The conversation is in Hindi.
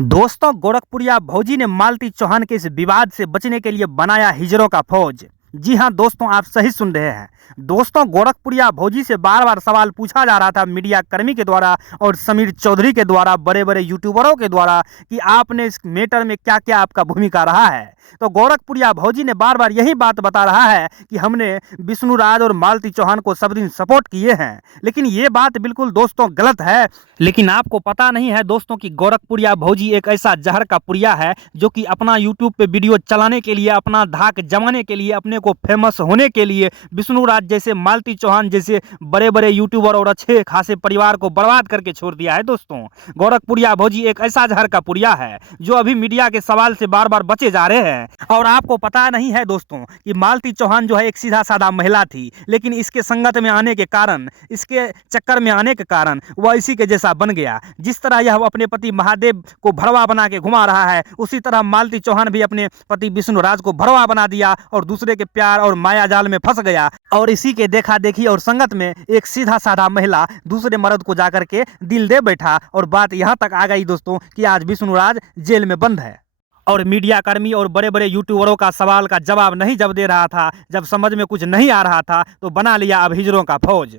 दोस्तों, गोरखपुरिया भौजी ने मालती चौहान के इस विवाद से बचने के लिए बनाया हिजड़ों का फौज। जी हां दोस्तों, आप सही सुन रहे हैं। दोस्तों, गोरखपुरिया भौजी से बार बार सवाल पूछा जा रहा था मीडिया कर्मी के द्वारा और समीर चौधरी के द्वारा, बड़े बड़े यूट्यूबरों के द्वारा, कि आपने इस मैटर में क्या क्या आपका भूमिका रहा है। तो गोरखपुरिया भौजी ने बार बार यही बात बता रहा है कि हमने विष्णु राज और मालती चौहान को सब दिन सपोर्ट किए हैं, लेकिन ये बात बिल्कुल दोस्तों गलत है। लेकिन आपको पता नहीं है दोस्तों कि गोरखपुरिया भौजी एक ऐसा जहर का पुड़िया है जो कि अपना यूट्यूब पे वीडियो चलाने के लिए, अपना धाक जमाने के लिए, अपने को फेमस होने के लिए विष्णु राज जैसे, मालती चौहान जैसे बड़े बड़े यूट्यूबर और अच्छे खासे परिवार को बर्बाद करके छोड़ दिया है। दोस्तों, गोरखपुरिया भौजी एक ऐसा जहर का पुड़िया है जो अभी मीडिया के सवाल से बार बार बचे जा रहे हैं। और आपको पता नहीं है दोस्तों कि मालती चौहान जो है एक सीधा साधा महिला थी, लेकिन इसके संगत में आने के कारण, इसके चक्कर में आने के कारण वह इसी के जैसा बन गया। जिस तरह यह अपने पति महादेव को भड़वा बना के घुमा रहा है, उसी तरह मालती चौहान भी अपने पति विष्णु राज को भड़वा बना दिया और दूसरे के प्यार और माया जाल में फंस गया। और इसी के देखा देखी और संगत में एक सीधा साधा महिला दूसरे मर्द को जाकर के दिल दे बैठा और बात यहाँ तक आ गई दोस्तों कि आज विष्णु राज जेल में बंद है। और मीडिया कर्मी और बड़े बड़े यूट्यूबरों का सवाल का जवाब नहीं जब दे रहा था, जब समझ में कुछ नहीं आ रहा था, तो बना लिया अब हिजड़ों का फौज।